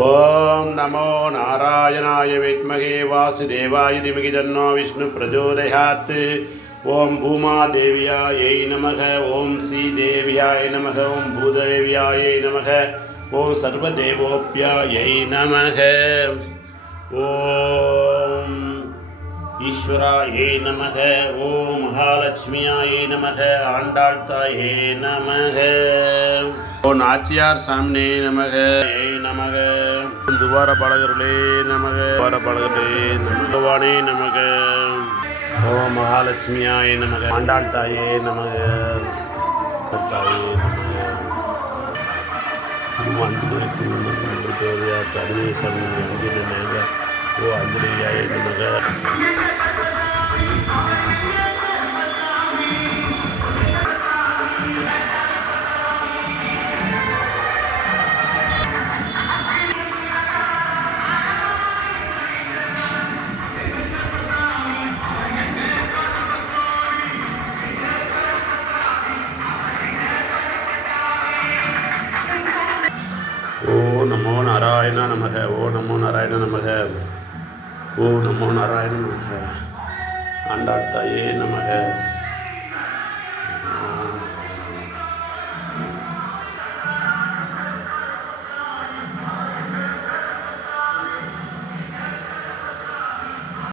ஓம் நமோ நாராயணாய வித்மகே வாசுதேவாய தீமகி தன்னோ விஷ்ணு பிரச்சோதயாத். ஓம் பூமாதேவியாயை நமக. ஓம் ஸ்ரீதேவியாய நமக. ஓம் பூதேவியாயை நமக. ஓம் சர்வதேவோப்யாயை நமக. ஓம் ஈஸ்வராயை நமக. ஓம் மகாலட்சுமியாயை நமக. ஆண்டாள் தாயே நமக. ஓம் நாச்சியார் சாமினே நமக. நமக. துவார பாலகர்களே நமக. துவார பாலகர்களே நமகவானே நமக. ஓம் மகாலட்சுமியாய நமக. ஆண்டாள் தாயே நமக. தாயே நமக. அஞ்சலி சாமி அஞ்சலி நமக. ஓ அஞ்சலியாய நமக. ஓ நமோ நாராயண நமக. ஓ நமோ நாராயண நமக. ஓ நமோ நாராயண நமக. ஆண்டாள் தாயே நமக.